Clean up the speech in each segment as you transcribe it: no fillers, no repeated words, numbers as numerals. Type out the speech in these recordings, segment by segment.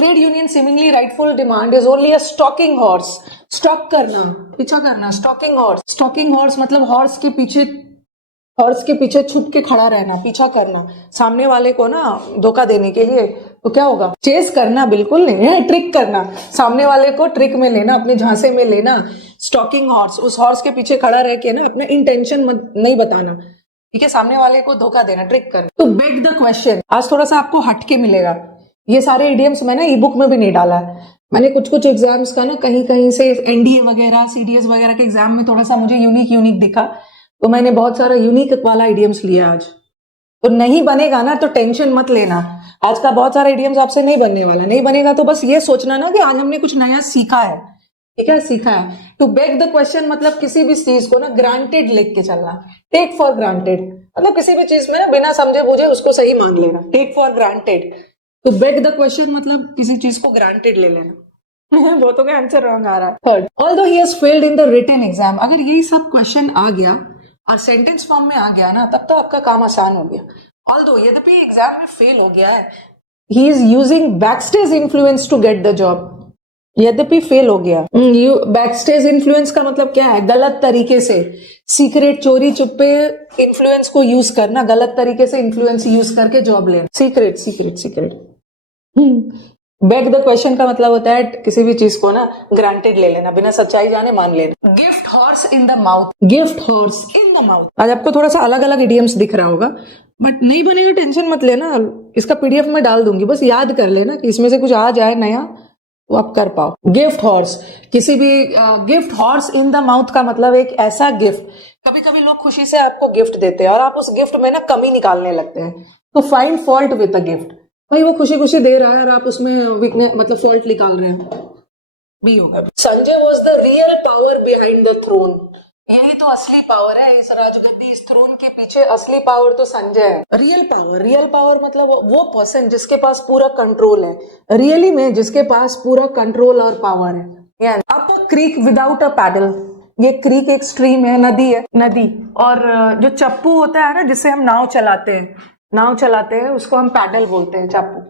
Trade union seemingly rightful demand is only a stalking horse. Stock करना, पीछा करना, stocking horse. Stocking horse मतलब horse के पीछे छुप के खड़ा रहना, पीछा करना सामने वाले को ना धोखा देने के लिए. तो क्या होगा? चेस करना बिल्कुल नहीं है, ट्रिक करना, सामने वाले को ट्रिक में लेना, अपने झांसे में लेना. स्टॉकिंग हॉर्स, उस हॉर्स के पीछे खड़ा रह के ना अपना इंटेंशन नहीं बताना, ठीक है, सामने वाले को धोखा देना, ट्रिक करना. तो बेग द क्वेश्चन, आज थोड़ा सा आपको हटके मिलेगा. ये सारे इडियम्स मैंने ई बुक में भी नहीं डाला है. मैंने कुछ एग्जाम्स का ना कहीं से एनडीए वगैरह सीडीएस वगैरह के एग्जाम में थोड़ा सा मुझे यूनिक दिखा, तो मैंने बहुत सारा यूनिक वाला इडियम्स लिया आज. तो नहीं बनेगा ना तो टेंशन मत लेना, आज का बहुत सारा इडियम्स आपसे नहीं बनने वाला. नहीं बनेगा तो बस ये सोचना ना कि आज हमने कुछ नया सीखा है, ठीक है, सीखा है. टू बेग द क्वेश्चन मतलब किसी भी चीज को ना ग्रांटेड लिख के चलना. टेक फॉर ग्रांटेड मतलब किसी भी चीज में बिना समझे बूझे उसको सही मान लेना. Take for granted. तो बेग द क्वेश्चन मतलब किसी चीज को ग्रांटेड ले लेना. बहुतों का आंसर रॉन्ग आ रहा है. Third, although he has failed in the written exam. अगर यही सब क्वेश्चन आ गया और सेंटेंस फॉर्म में आ गया ना, तब तो आपका काम आसान हो गया. ऑल्दो यद्यपि एग्जाम में फेल हो गया है, he is using backstage influence to get the job. यद्यपि फेल हो गया. बैकस्टेज इन्फ्लुएंस का मतलब क्या है? गलत तरीके से, सीक्रेट, चोरी चुप्पे इन्फ्लुएंस को यूज करना, गलत तरीके से इन्फ्लुएंस यूज करके जॉब लेना. सीक्रेट. बेग द क्वेश्चन का मतलब होता है किसी भी चीज को ना ग्रांटेड ले लेना, बिना सच्चाई जाने मान लेना. Gift horse in the mouth. Gift horse in the mouth. आज आपको थोड़ा सा अलग अलग इडियम्स दिख रहा होगा, बट नहीं बनेगा टेंशन मत लेना. इसका पीडीएफ में डाल दूंगी, बस याद कर लेना कि इसमें से कुछ आ जाए नया तो आप कर पाओ. गिफ्ट हॉर्स, किसी भी gift horse in the mouth का मतलब एक ऐसा गिफ्ट. कभी कभी लोग खुशी से आपको गिफ्ट देते हैं और आप उस गिफ्ट में ना कमी निकालने लगते हैं. तो find fault with a gift. भाई वो खुशी दे रहा है और आप उसमें वीकनेस मतलब फॉल्ट निकाल रहे हैं, बी होगा. Sanjay was the real power behind the throne. यही तो असली पावर है इस राजगद्दी, इस थ्रोन के पीछे असली पावर तो संजय है. रियल पावर मतलब वो पर्सन जिसके पास पूरा कंट्रोल है, रियली में जिसके पास पूरा कंट्रोल और पावर है. Up creek without a paddle. ये क्रीक एक स्ट्रीम है, नदी. और जो चप्पू होता है ना जिससे हम नाव चलाते हैं उसको हम पैडल बोलते हैं, चप्पू.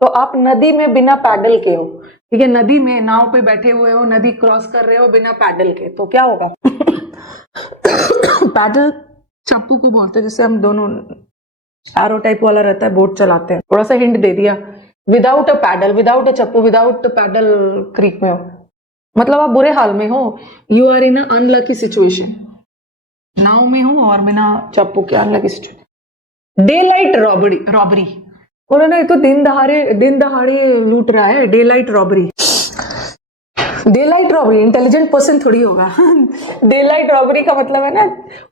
तो आप नदी में बिना पैडल के हो, ठीक है, नदी में नाव पे बैठे हुए हो, नदी क्रॉस कर रहे हो बिना पैडल के, तो क्या होगा? पैडल चप्पू को बोलते हैं, जिससे हम दोनों एरो टाइप वाला रहता है, बोट चलाते हैं. थोड़ा सा हिंट दे दिया. Without a paddle, without a चप्पू, विदाउट पैडल क्रीक में हो मतलब आप बुरे हाल में हो. You are in a unlucky situation. नाव में हो और बिना चप्पू के unlucky situation. Daylight robbery. बोलो ना, तो दिन दहाड़े लूट रहा है. Daylight robbery. Intelligent person थोड़ी होगा. डे लाइट रॉबरी का मतलब है ना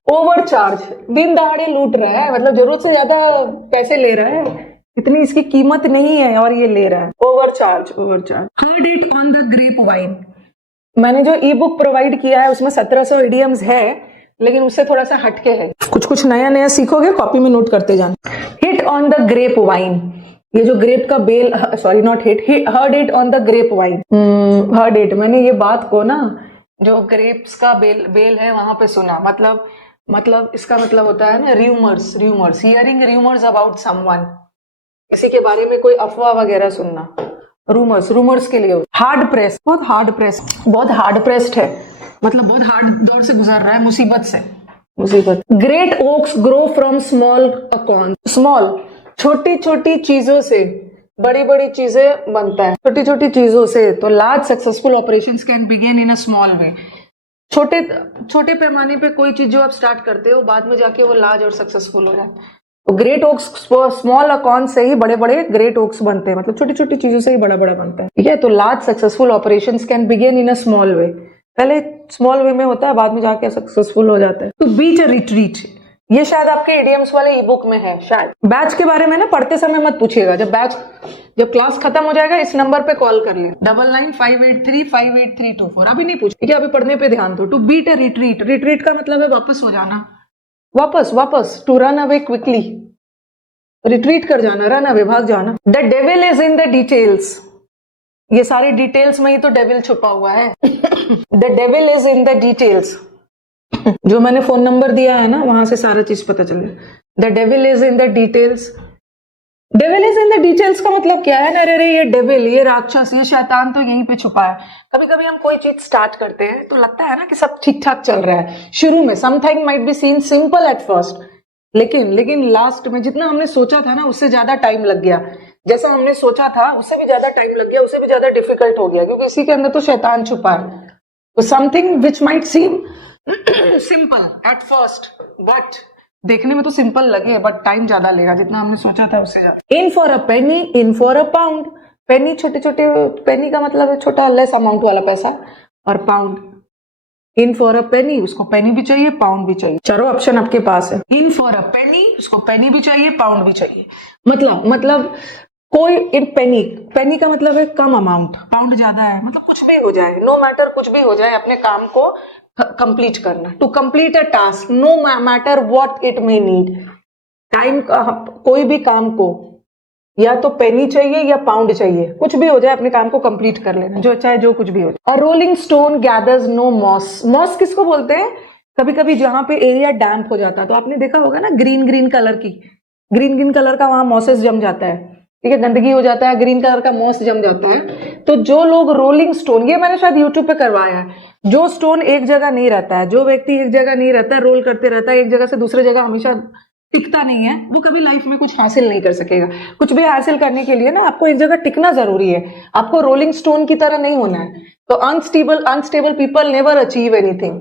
ओवरचार्ज. दिन दहाड़े लूट रहा है मतलब जरूरत से ज्यादा पैसे ले रहा है, इतनी इसकी कीमत नहीं है और ये ले रहा है. Overcharge. Heard it on the grapevine. मैंने जो ई बुक प्रोवाइड किया है उसमें 1700 इडियम्स है, लेकिन उससे थोड़ा सा हटके है. कुछ नया सीखोगे, कॉपी में नोट करते जाना. Hit on the grapevine. ये जो ग्रेप का बेल, sorry not hit, heard it on the grapevine. Heard it, मैंने ये बात को ना जो ग्रेप्स का बेल है वहां पे सुना. मतलब इसका मतलब होता है ना rumours. Hearing rumours about someone. किसी के बारे में कोई अफवाह वगैरह सुनना. रूमर्स के लिए. हार्ड प्रेस, बहुत हार्ड प्रेस्ड है मतलब बहुत हार्ड दौर से गुजर रहा है, मुसीबत. Great oaks grow from small acorn. Small, छोटी चीजों से बड़ी चीजें बनता है. छोटी चीजों से. तो large successful operations can begin in a small way. छोटे पैमाने पे कोई चीज जो आप स्टार्ट करते हो, बाद में जाके वो लार्ज और सक्सेसफुल हो जाए. तो ग्रेट ओक्स, स्मॉल अकॉर्न से ही बड़े ग्रेट ओक्स बनते हैं, मतलब छोटी चीजों से ही बड़ा बनता है, ठीक है. तो large successful operations can begin in a small way. पहले स्मॉल वे में होता है, बाद में जाके सक्सेसफुल हो जाता है. तो बीच अ रिट्रीट, ये शायद आपके इडियम्स वाले ई बुक में है शायद. बैच के बारे में ना पढ़ते समय मत पूछिएगा. जब क्लास खत्म हो जाएगा इस नंबर पे कॉल कर ले, 9958358324. अभी नहीं पूछ, ठीक है, अभी पढ़ने पे ध्यान दो. टू बीट अ रिट्रीट का मतलब है वापस हो जाना. वापस. To run away quickly. Retreat कर जाना, रन अवे, भाग जाना. The devil is in the details. ये सारे डिटेल्स में ही तो डेविल छुपा हुआ है. The devil is in the details. जो मैंने फोन नंबर दिया है ना, वहां से सारा चीज पता चल गया. The devil is in the details. Devil is in the details का मतलब क्या है ना, अरे ये डेविल, ये राक्षस, ये शैतान तो यहीं पे छुपा है। कभी कभी हम कोई चीज स्टार्ट करते हैं तो लगता है ना कि सब ठीक ठाक चल रहा है शुरू में, something might be seen simple at first, लेकिन लास्ट में जितना हमने सोचा था ना उससे ज्यादा टाइम लग गया, जैसा हमने सोचा था उससे भी ज्यादा टाइम लग गया, उससे भी ज्यादा डिफिकल्ट हो गया, क्योंकि इसी के अंदर तो शैतान छुपा है। तो something which might seem simple at first, but देखने में तो सिंपल लगे, बट टाइम ज्यादा लेगा जितना हमने सोचा था उससे ज्यादा। In for a penny, in for a pound. Penny छोटे छोटे, पेनी का मतलब है छोटा लेस अमाउंट वाला पैसा, और पाउंड, इन फॉर अ पेनी, उसको पेनी भी चाहिए पाउंड भी चाहिए। चारों ऑप्शन आपके पास है। इन फॉर अ पेनी, उसको पेनी भी चाहिए पाउंड भी चाहिए। मतलब कोई इन पेनी, पेनी का मतलब है कम अमाउंट, पाउंड ज्यादा है, मतलब कुछ भी हो जाए, नो मैटर कुछ भी हो जाए, अपने काम को कंप्लीट करना, to complete a task no matter what it may need. Time का कोई भी काम को या तो पेनी चाहिए या पाउंड चाहिए, कुछ भी हो जाए अपने काम को कंप्लीट कर लेना, जो चाहे जो कुछ भी हो जाए। और rolling stone gathers no moss. Moss किसको बोलते हैं? कभी कभी जहां पे एरिया डैम्प हो जाता है, तो आपने देखा होगा ना ग्रीन ग्रीन कलर की, ग्रीन ग्रीन कलर का वहां मॉसेस जम जाता है, ठीक है, गंदगी हो जाता है, ग्रीन कलर का मॉस जम जाता है। तो जो लोग रोलिंग स्टोन, ये मैंने शायद यूट्यूब पे करवाया है, जो स्टोन एक जगह नहीं रहता है, जो व्यक्ति एक जगह नहीं रहता है, रोल करते रहता है एक जगह से दूसरे जगह, हमेशा टिकता नहीं है, वो कभी लाइफ में कुछ हासिल नहीं कर सकेगा। कुछ भी हासिल करने के लिए ना आपको एक जगह टिकना जरूरी है, आपको रोलिंग स्टोन की तरह नहीं होना है। तो unstable people never achieve anything.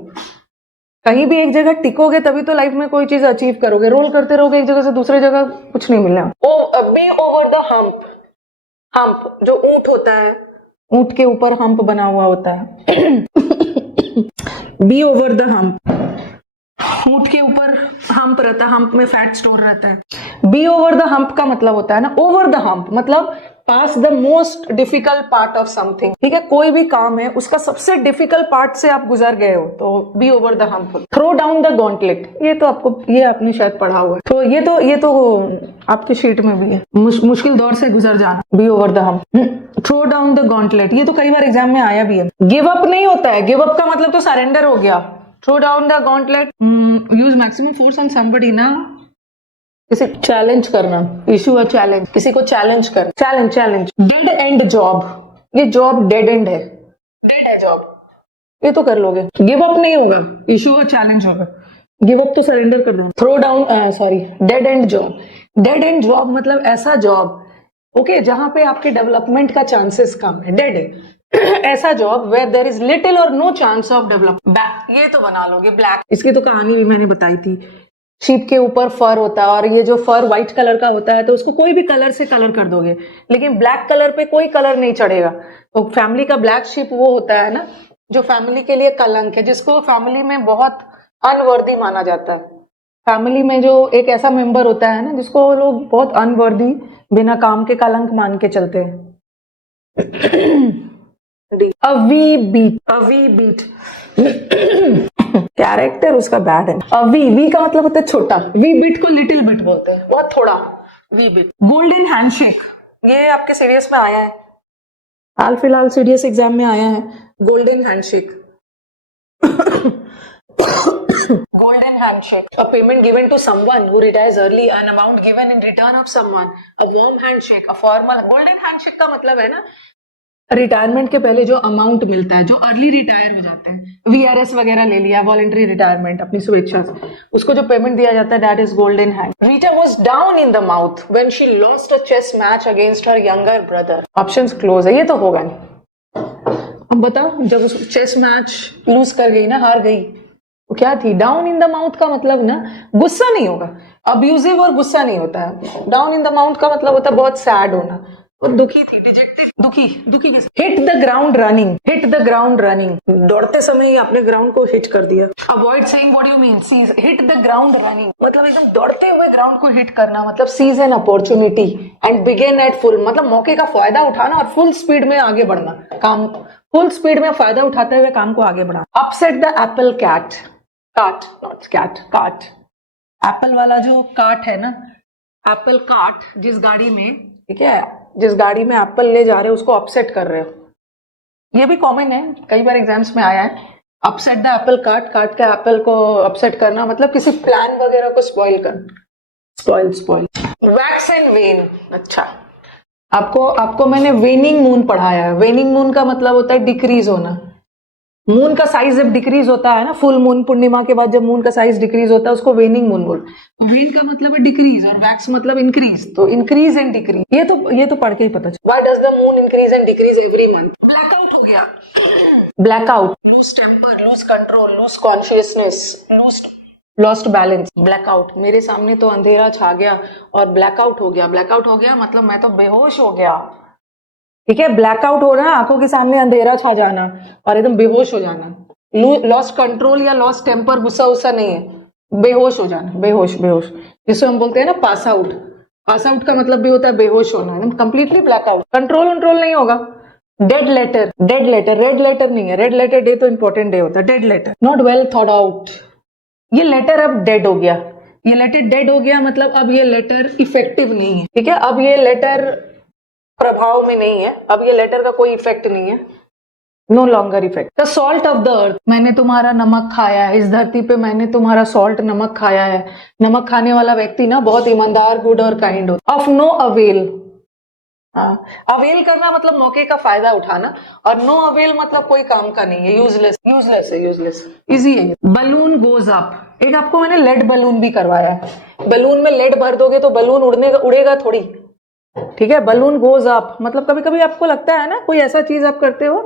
कहीं भी एक जगह टिकोगे तभी तो लाइफ में कोई चीज अचीव करोगे, रोल करते रहोगे एक जगह से दूसरे जगह, कुछ नहीं मिलना। Be over the hump. Hump जो ऊंट होता है, ऊंट के ऊपर हम्प बना हुआ होता है। बी ओवर द हम्प, ऊंट के ऊपर हम्प रहता है, हम्प में फैट स्टोर रहता है। बी ओवर द हम्प का मतलब होता है ना, ओवर द हम्प मतलब pass the most difficult part of something, ठीक है, कोई भी काम है उसका सबसे डिफिकल्ट पार्ट से आप गुजर गए हो, तो be over the hump. Throw down the gauntlet, ये तो आपको, ये आपने शायद पढ़ा हुआ है, तो ये तो आपकी शीट में भी है, मुश्किल दौर से गुजर जाना, be over the hump. Throw down the gauntlet, ये तो कई बार एग्जाम में आया भी है। गिव अप नहीं होता है, गिव अप का मतलब तो सरेंडर हो गया। Throw down the gauntlet, use maximum force on somebody ना, किसी चैलेंज करना, इशू अ चैलेंज, किसी को चैलेंज करना, चैलेंज। डेड एंड जॉब, ये जॉब डेड एंड है, डेड है जॉब, ये तो कर लोगे। गिव अप नहीं होगा, इशू अ चैलेंज होगा, गिव अप तो सरेंडर कर देना। Throw down sorry, dead end job, dead end job मतलब ऐसा जॉब, ओके, जहां पे आपके डेवलपमेंट का चांसेस कम है, डेड है। ऐसा job where there is little और नो चांस ऑफ डेवलपमेंट, ये तो बना लोगे। ब्लैक, इसकी तो कहानी भी मैंने बताई थी, शीप के ऊपर फर होता है, और ये जो फर व्हाइट कलर का होता है तो उसको कोई भी कलर से कलर कर दोगे, लेकिन ब्लैक कलर पे कोई कलर नहीं चढ़ेगा। तो फैमिली का ब्लैक शीप वो होता है ना जो फैमिली के लिए कलंक है, जिसको फैमिली में बहुत अनवर्दी माना जाता है। फैमिली में जो एक ऐसा मेंबर होता है ना जिसको लोग बहुत अनवर्दी, बिना काम के कलंक मान के चलते हैं। अ वी बीट कैरेक्टर उसका बैड है। वी का मतलब होता है छोटा, वी बिट को लिटिल बिट बोलते हैं, बहुत थोड़ा, वी बिट। गोल्डन हैंडशेक, ये आपके सीडीएस में आया है, हाल फिलहाल सीडीएस एग्जाम में आया है, golden handshake. Golden handshake, a payment given to someone who retires early, an amount given in return of someone, a warm handshake, a formal। Golden handshake का मतलब है ना रिटायरमेंट के पहले जो अमाउंट मिलता है, जो अर्ली रिटायर हो जाते हैं, वीआरएस वगैरह ले लिया, वॉलंटरी रिटायरमेंट अपनी स्वेच्छा से, उसको जो पेमेंट दिया जाता है, that is golden hand. Rita was down in the mouth when she lost a chess match against her younger brother. Options close है, ये तो होगा नहीं। अब बताओ, जब उसको चेस मैच लूज कर गई ना, हार गई, तो क्या थी? डाउन इन द माउथ का मतलब ना गुस्सा नहीं होगा, अब्यूजिव और गुस्सा नहीं होता है। डाउन इन द माउथ का मतलब होता है बहुत सैड होना, और दुखी थी, डिजेक्टेड, दुखी कैसे? हिट द ग्राउंड रनिंग, दौड़ते समय ही आपने ग्राउंड को हिट कर दिया। Avoid saying what you mean, seize, hit the ground running मतलब एकदम दौड़ते हुए ग्राउंड को हिट करना, मतलब seize an opportunity and begin at full, मतलब मौके का फायदा उठाना और फुल स्पीड में आगे बढ़ना, काम फुल स्पीड में फायदा उठाते हुए काम को आगे बढ़ाना। अपसेट द एप्पल कैट, काट, एप्पल वाला जो काट है ना, एप्पल काट, जिस गाड़ी में, ठीक है, जिस गाड़ी में एप्पल ले जा रहे हो उसको अपसेट कर रहे हो, ये भी कॉमन है, कई बार एग्जाम्स में आया है। अपसेट द एप्पल काट के एप्पल को अपसेट करना मतलब किसी प्लान वगैरह को स्पॉइल करना, स्पॉइल। Wax and when. अच्छा, आपको मैंने वेनिंग मून पढ़ाया है। वेनिंग मून का मतलब होता है डिक्रीज होना। मून का साइज जब डिक्रीज होता है ना, फुल मून पूर्णिमा के बाद जब मून का साइज डिक्रीज होता है उसको वेनिंग मून बोलते हैं। वेन का मतलब है डिक्रीज और वैक्स मतलब इंक्रीज, तो इंक्रीज एंड डिक्रीज ये तो पढ़ के ही पता चला। Why does the moon increase and decrease every month? Blackout हो गया। Blackout, lose temper, lose control, lose consciousness, lost balance. Blackout, मेरे सामने तो अंधेरा छा गया और ब्लैकआउट हो गया। ब्लैकआउट हो गया मतलब मैं तो बेहोश हो गया। ठीक है, ब्लैकआउट हो रहा है, आंखों के सामने अंधेरा छा जाना और एकदम बेहोश हो जाना। लॉस्ट कंट्रोल या लॉस्ट टेम्पर, गुस्सा उस्सा नहीं है, बेहोश हो जाना, बेहोश बेहोश, जिसको हम बोलते हैं ना पास आउट। पास आउट का मतलब भी होता है बेहोश होना, एकदम कंप्लीटली ब्लैकआउट। कंट्रोल नहीं होगा। डेड लेटर, रेड लेटर नहीं है। रेड लेटर डे तो इंपॉर्टेंट डे होता है। Dead letter, not well thought out. ये लेटर अब डेड हो गया। ये लेटर डेड हो गया मतलब अब ये लेटर इफेक्टिव नहीं है। ठीक है, अब ये लेटर प्रभाव में नहीं है, अब ये लेटर का कोई इफेक्ट नहीं है। No longer effect. The salt of the earth, मैंने तुम्हारा नमक खाया है, इस धरती पे मैंने तुम्हारा सॉल्ट नमक खाया है। नमक खाने वाला व्यक्ति ना बहुत ईमानदार, गुड और काइंड होता है। ऑफ नो अवेल, अवेल करना मतलब मौके का फायदा उठाना, और नो अवेल मतलब कोई काम का नहीं है, यूजलेस। यूजलेस इजी है। बलून गोज अप, एक आपको मैंने लेड बलून भी करवाया है। बलून में लेड भर दोगे तो बलून उड़ेगा थोड़ी। ठीक है, बलून गोज अप मतलब कभी कभी आपको लगता है ना कोई ऐसा चीज आप करते हो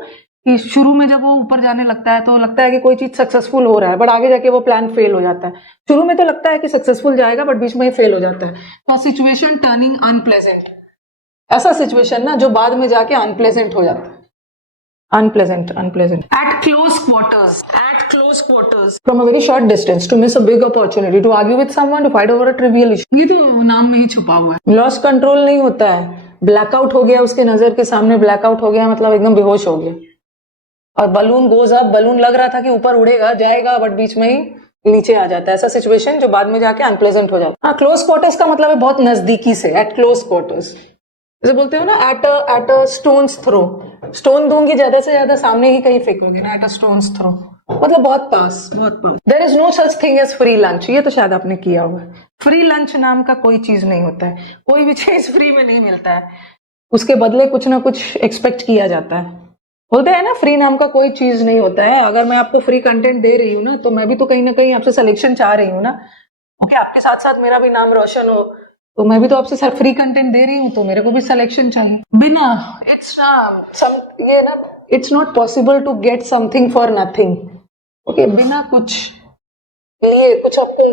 कि शुरू में जब वो ऊपर जाने लगता है तो लगता है कि कोई चीज सक्सेसफुल हो रहा है, बट आगे जाके वो प्लान फेल हो जाता है। शुरू में तो लगता है कि सक्सेसफुल जाएगा बट बीच में ही फेल हो जाता है। तो सिचुएशन टर्निंग अनप्लेजेंट, ऐसा सिचुएशन ना जो बाद में जाके अनप्लेजेंट हो जाता है। Unpleasant at close quarters from a very short distance to miss a big opportunity to argue with someone to fight over a trivial issue. ये तो नाम में ही छुपा हुआ है। लॉस कंट्रोल नहीं होता है। ब्लैकआउट हो गया, उसके नजर के सामने ब्लैकआउट हो गया मतलब एकदम बेहोश हो गया। और बलून गोज अप, बलून लग रहा था कि ऊपर उड़ेगा जाएगा बट बीच में ही नीचे आ जाता है। ऐसा सिचुएशन जो बाद में जाके अनप्लेजेंट हो जाता है। हाँ, क्लोज क्वार्टर्स का मतलब है बहुत नजदीकी से, एट क्लोज क्वार्टर्स। जैसे बोलते हो ना at a stone's throw, stone दूंगी ज्यादा से ज्यादा सामने ही कहीं फेंकोगे ना, एट अ स्टोन्स थ्रो मतलब बहुत पास। There is no such thing as free lunch, ये तो शायद आपने किया होगा। फ्री लंच नाम का कोई चीज नहीं होता है, कोई भी चीज फ्री में नहीं मिलता है, उसके बदले कुछ ना कुछ एक्सपेक्ट किया जाता है। बोलते हैं ना फ्री नाम का कोई चीज नहीं होता है। अगर मैं आपको फ्री कंटेंट दे रही हूँ ना तो मैं भी तो कहीं ना कहीं आपसे सिलेक्शन चाह रही हूँ ना। ओके, आपके साथ साथ मेरा भी नाम रोशन हो, तो मैं भी तो आपसे सर फ्री कंटेंट दे रही हूँ तो मेरे को भी सिलेक्शन चाहिए। बिना it's not possible to get something for nothing. Okay, बिना कुछ लिए कुछ आपको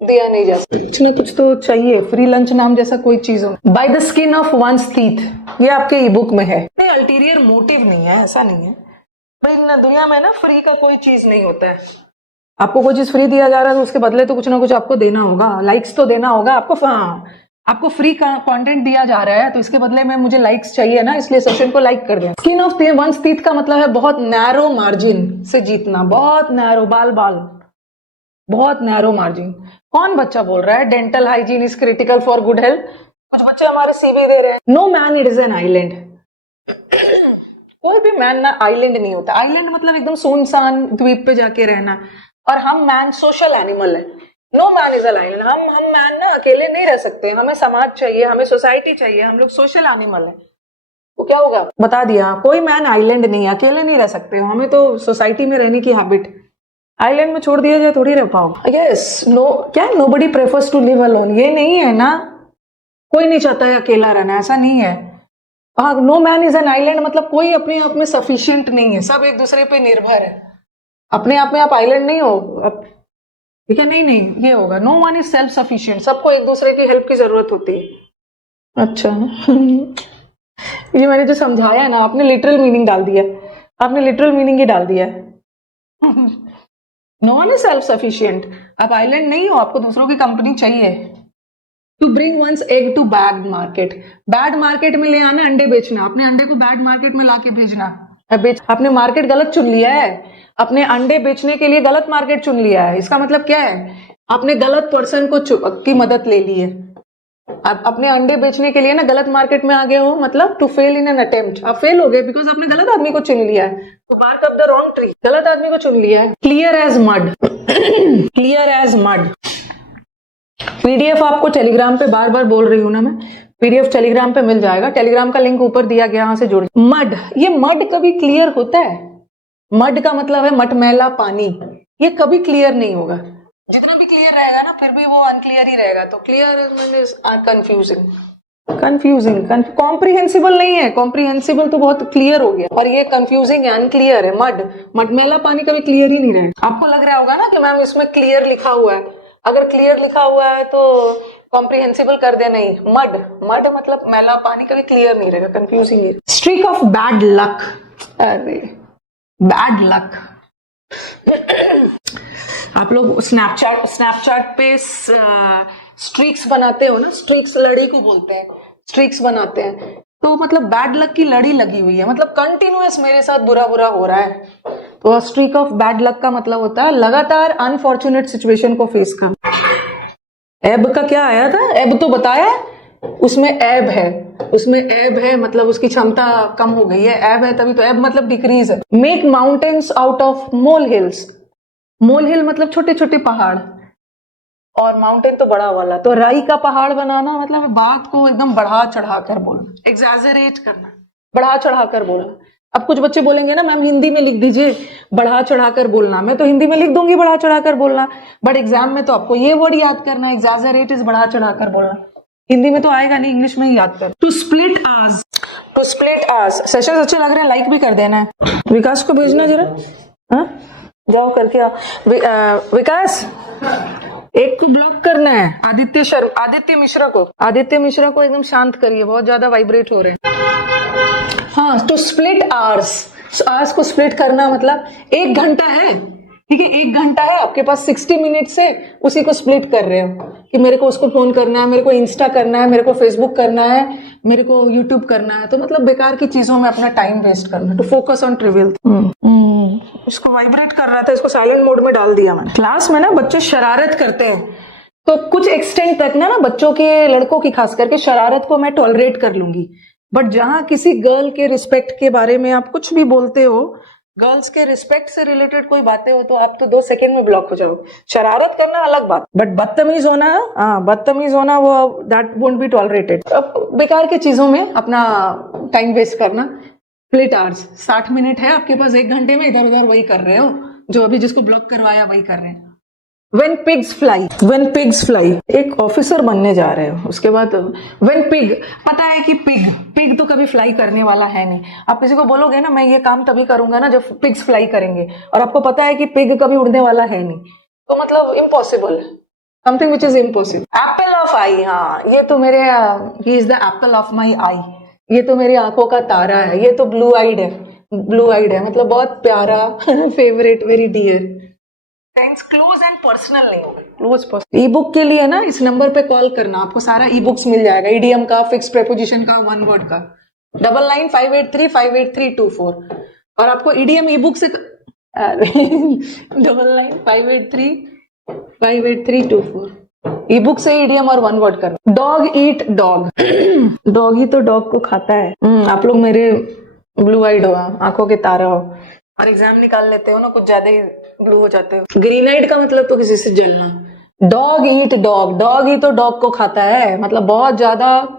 दिया नहीं जा सकता, कुछ ना कुछ तो चाहिए। फ्री लंच नाम जैसा कोई चीज हो। By the skin of one's teeth, ये आपके ई बुक में है। नहीं, अल्टीरियर मोटिव नहीं है, ऐसा नहीं है भाई। दुनिया में ना फ्री का कोई चीज नहीं होता है। आपको कोई चीज फ्री दिया जा रहा है तो उसके बदले तो कुछ ना कुछ आपको देना होगा, लाइक्स तो देना होगा आपको। हाँ, आपको फ्री कंटेंट दिया जा रहा है तो इसके बदले में मुझे लाइक्स चाहिए ना, इसलिए सेशन को लाइक कर दिया। स्किन ऑफ वंस टीथ का मतलब है बहुत नैरो मार्जिन से जीतना, बहुत नैरो, बहुत नैरो मार्जिन। कौन बच्चा बोल रहा है dental hygiene is critical for good health? कुछ बच्चे हमारे सीवी दे रहे हैं। No man it is an island, कोई भी मैन ना आइलैंड नहीं होता। आइलैंड मतलब एकदम सुनसान द्वीप पे जाके रहना, और हम मैन सोशल एनिमल है। No man is a island. हम मैन ना अकेले नहीं रह सकते, हमें समाज चाहिए, हमें सोसाइटी चाहिए, हम लोग सोशल एनिमल है। तो क्या होगा, बता दिया, कोई मैन आइलैंड नहीं है, अकेले नहीं रह सकते, हमें तो सोसाइटी में रहने की हैबिट। आइलैंड में छोड़ दिया जाए थोड़ी रह पाओ। यस, नो क्या, nobody prefers to live alone, ये नहीं है ना, कोई नहीं चाहता है अकेला रहना, ऐसा नहीं है। हाँ, no man is an island मतलब कोई अपने आप में सफिशिएंट नहीं है, सब एक दूसरे पे निर्भर है। अपने आप में आप आइलैंड नहीं हो, ठीक है, नहीं ये होगा। No one is self sufficient, सबको एक दूसरे की हेल्प की जरूरत होती है। अच्छा ये मैंने जो समझाया ना, आपने लिटरल मीनिंग डाल दिया, आपने लिटरल मीनिंग ही डाल दिया। No one is self sufficient, आप आइलैंड नहीं हो, आपको दूसरों की कंपनी चाहिए। To bring one's egg to bad market, bad market में ले आना, अंडे बेचना, अपने अंडे को बैड मार्केट में लाके भेजना। आपने मार्केट गलत चुन लिया है, अपने अंडे बेचने के लिए गलत मार्केट चुन लिया है। इसका मतलब क्या है, आपने गलत पर्सन की मदद ले ली है। आप अपने अंडे बेचने के लिए ना गलत मार्केट में आ गए हो, मतलब to fail in an attempt, आप फेल हो गए बिकॉज आपने गलत आदमी को चुन लिया है। तो bark up the wrong tree, गलत आदमी को चुन लिया है। Clear as mud clear as mud, PDF आपको टेलीग्राम पे बार बार बोल रही हूँ ना मैं, पीडीएफ टेलीग्राम पे मिल जाएगा, टेलीग्राम का लिंक ऊपर दिया गया, यहाँ से जुड़। मड, ये मड कभी क्लियर होता है? मड का मतलब है मटमैला पानी, ये कभी क्लियर नहीं होगा। जितना भी क्लियर रहेगा ना फिर भी वो अनक्लियर ही रहेगा। तो clear means confusing, confusing, comprehensible नहीं है। कॉम्प्रिहेंसिबल तो बहुत क्लियर हो गया, और ये कंफ्यूजिंग है, अनक्लियर है। मड, मटमैला पानी कभी क्लियर ही नहीं रहेगा। आपको लग रहा होगा ना कि मैम इसमें क्लियर लिखा हुआ है, अगर क्लियर लिखा हुआ है तो कॉम्प्रिहेंसिबल कर दे, नहीं। मड, मड मतलब मैला पानी कभी क्लियर नहीं रहेगा, कंफ्यूजिंग है। स्ट्रीक ऑफ बैड लक, अरे बैड लक। आप लोग स्नैपचैट पे स्ट्रीक्स बनाते हो ना, स्ट्रीक्स लड़ी को बोलते हैं, स्ट्रीक्स बनाते हैं, तो मतलब बैड लक की लड़ी लगी हुई है, मतलब कंटिन्यूअस मेरे साथ बुरा बुरा हो रहा है। तो स्ट्रीक ऑफ बैड लक का मतलब होता है लगातार अनफॉर्चुनेट सिचुएशन को फेस करना। एब का क्या आया था? एब तो बताया, उसमें एब है, उसमें एब है मतलब उसकी क्षमता कम हो गई है, एब है तभी तो। एब मतलब डिक्रीज है। Make mountains out of mole hills, mole hill मतलब छोटे छोटे पहाड़, और माउंटेन तो बड़ा वाला, तो राई का पहाड़ बनाना मतलब बात को एकदम बढ़ा चढ़ा कर बोलना, एग्जैजरेट करना, बढ़ा चढ़ा कर बोलना। अब कुछ बच्चे बोलेंगे ना मैम हिंदी में लिख दीजिए बढ़ा चढ़ा कर बोलना, मैं तो हिंदी में लिख दूंगी बढ़ा चढ़ा कर बोलना, बट एग्जाम में तो आपको ये वर्ड याद करना है, एग्जैजरेट इज बढ़ा चढ़ा कर बोलना। हिंदी में तो आएगा नहीं, इंग्लिश में ही याद कर। To split hairs, to split hairs. Sessions अच्छे लग रहे हैं, लाइक भी कर देना है। विकास को भेजना जरा, हाँ जाओ करके आओ। विकास एक को ब्लॉक करना है, आदित्य मिश्रा को एकदम शांत करिए, बहुत ज्यादा वाइब्रेट हो रहे हैं। हाँ, तो स्प्लिट आवर्स, आवर्स को स्प्लिट करना मतलब 1 घंटा है, ठीक है, 1 घंटा है आपके पास, 60 मिनट से उसी को स्प्लिट कर रहे हो कि मेरे को उसको फोन करना है, मेरे को इंस्टा करना है, मेरे को फेसबुक करना है, मेरे को यूट्यूब करना है, तो मतलब बेकार की चीजों में अपना टाइम वेस्ट करना। To focus on trivial. इसको वाइब्रेट कर रहा था, इसको साइलेंट मोड में डाल दिया मैंने। क्लास में ना बच्चे शरारत करते हैं, तो कुछ एक्सटेंट तक ना बच्चों के, लड़कों की खास करके शरारत को मैं टॉलरेट कर लूंगी, बट जहां किसी गर्ल के रिस्पेक्ट के बारे में आप कुछ भी बोलते हो, गर्ल्स के रिस्पेक्ट से रिलेटेड कोई बातें हो, तो आप तो 2 सेकेंड में ब्लॉक हो जाओ। शरारत करना अलग बात, बट बदतमीज होना, बदतमीज होना वो दैट वोंट बी टॉलरेटेड। अब बेकार की चीजों में अपना टाइम वेस्ट करना। स्प्लिट आवर्स, 60 मिनट है आपके पास, 1 घंटे में इधर उधर वही कर रहे हो जो अभी जिसको ब्लॉक करवाया वही कर रहे हैं। When pigs fly, when pigs fly, एक ऑफिसर बनने जा रहे हो, उसके बाद when pig, पता है कि पिग तो कभी फ्लाई करने वाला है नहीं। आप किसी को बोलोगे ना मैं ये काम तभी करूंगा ना जब पिग्स फ्लाई करेंगे, और आपको पता है कि पिग कभी उड़ने वाला है नहीं, तो मतलब impossible, something which is impossible. Apple of eye, हाँ ये तो मेरे, he is the apple of my eye, ये तो मेरी आंखों का तारा है, ये तो ब्लू आइड है, ब्लू आइड है मतलब बहुत प्यारा, favourite, very dear. Close and personal नहीं होगा, क्लोज पर्सनल। ई बुक के लिए ना इस नंबर पे कॉल करना, आपको सारा ई बुक्स मिल जाएगा, ईडीएम का, फिक्स प्रेपोजिशन का, 1 वर्ड का। 9958358324, और आपको ईडीएम ई बुक से 9958358324 ई बुक से ईडीएम और 1 वर्ड करना। डॉग ईट डॉग, डॉग ही तो डॉग को खाता है। आप लोग मेरे ब्लू आइड हो, आंखों के तारा हो, और एग्जाम निकाल लेते हो ना कुछ ज्यादा ही ब्लू हो जाते हो। ग्रीन आइड का मतलब तो किसी से जलना। डॉग ईट डॉग, डॉग ही तो डॉग को खाता है, मतलब बहुत ज्यादा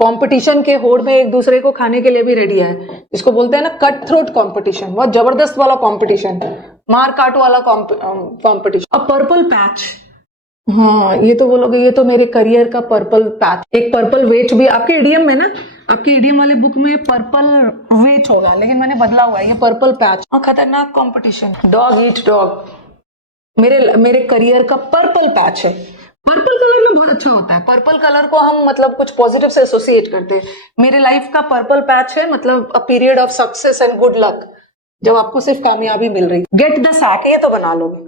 कंपटीशन के होड़ में एक दूसरे को खाने के लिए भी रेडी है, जिसको बोलते हैं ना कट थ्रोट कंपटीशन, बहुत जबरदस्त वाला कंपटीशन, मार काट वाला कंपटीशन। अब पर्पल पैच, हाँ ये तो बोलोगे ये तो मेरे करियर का पर्पल पैच। एक पर्पल वेच भी आपके ईडीएम में ना, आपके ईडीएम वाले बुक में पर्पल वेच होगा, लेकिन मैंने बदला हुआ है, ये पर्पल पैच। और खतरनाक कंपटीशन, डॉग ईट डॉग, मेरे करियर का पर्पल पैच है। पर्पल कलर में बहुत अच्छा होता है, पर्पल कलर को हम मतलब कुछ पॉजिटिव से एसोसिएट करते हैं। मेरे लाइफ का पर्पल पैच है मतलब a period of success and good luck, जब आपको सिर्फ कामयाबी मिल रही। गेट द सैक, ये तो बना लोगे,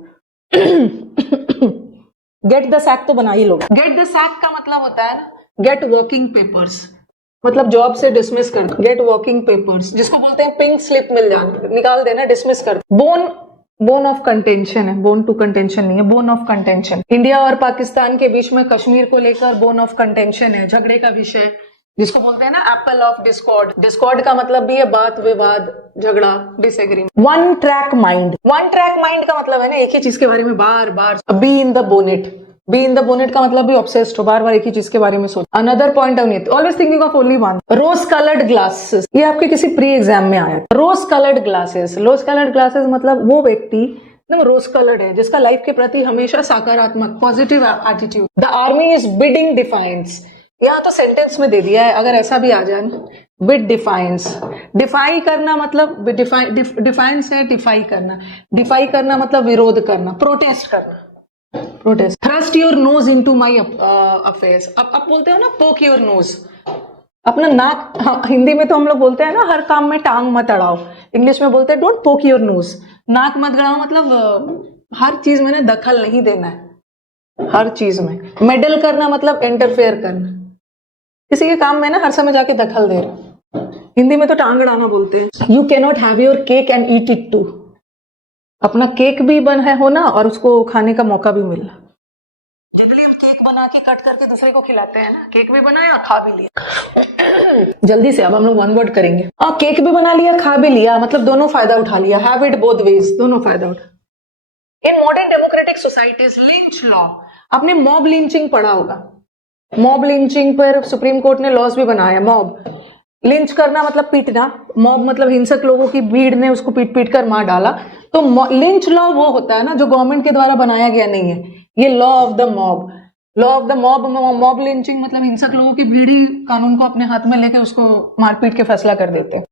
गेट द सैक तो बना ही लोगे। गेट द सैक का मतलब होता है ना गेट वर्किंग पेपर्स, मतलब जॉब से डिसमिस कर दो। गेट वर्किंग पेपर्स, जिसको बोलते हैं पिंक स्लिप मिल जाना, निकाल देना, डिसमिस कर दो। बोन ऑफ कंटेंशन है, बोन टू कंटेंशन नहीं है, बोन ऑफ कंटेंशन। इंडिया और पाकिस्तान के बीच में कश्मीर को लेकर बोन ऑफ कंटेंशन है, झगड़े का विषय, जिसको बोलते हैं ना एप्पल ऑफ डिस्कॉर्ड। डिस्कॉर्ड का मतलब भी है बात विवाद, झगड़ा, disagreement. One track mind, one track mind का मतलब है ना एक ही चीज के बारे में बार बार, bee in the bonnet, bee in the bonnet का मतलब भी ऑब्सेस्ड हो, बार बार एक ही चीज के बारे में सोच। अनदर पॉइंट ऑफ नीति, always thinking of only one. Rose coloured glasses, ये आपके किसी प्री एग्जाम में आया। Rose coloured glasses, rose coloured glasses मतलब वो व्यक्ति एकदम रोज कलर्ड है, जिसका लाइफ के प्रति हमेशा सकारात्मक positive attitude. The army is bidding defines, यहाँ तो सेंटेंस में दे दिया है, अगर ऐसा भी आ जाए ना, बिड डिफाइंस। डिफाई करना मतलब डिफाइंस है डिफाई करना, डिफाई करना मतलब विरोध करना, प्रोटेस्ट करना, protest. Thrust your nose into my affairs, अब बोलते हो ना पोक योर नोज, अपना नाक, हाँ, हिंदी में तो हम लोग बोलते हैं ना हर काम में टांग मत अड़ाओ, इंग्लिश में बोलते हैं डोंट पोक योर नोज, नाक मत गड़ाओ मतलब हर चीज में ना दखल नहीं देना है, हर चीज में। मेडल करना मतलब इंटरफेयर करना, किसी के काम में ना हर समय जाके दखल दे रहा, हिंदी में तो टांग अड़ाना बोलते हैं। You can not have your cake and eat it too, अपना केक भी बन है होना और उसको खाने का मौका भी मिलना। जनरली हम केक बना के कट करके दूसरे को खिलाते हैं ना, केक भी बनाया खा भी लिया। जल्दी से अब हम लोग वन वर्ड करेंगे। केक भी बना लिया खा भी लिया, मतलब दोनों फायदा उठा लिया, हैव इट बोथ वेज, दोनों फायदा उठा। In modern democratic societies lynch law, आपने मॉब लिंचिंग पढ़ा होगा, मॉब लिंचिंग पर सुप्रीम कोर्ट ने लॉज भी बनाया। मॉब लिंच करना मतलब पीटना, मॉब मतलब हिंसक लोगों की भीड़ ने उसको पीट पीट कर मार डाला, तो लिंच लॉ वो होता है ना जो गवर्नमेंट के द्वारा बनाया गया नहीं है, ये law of the mob. Law of the mob, mob lynching मतलब हिंसक लोगों की भीड़ ही कानून को अपने हाथ में लेके उसको मारपीट के फैसला कर देते हैं।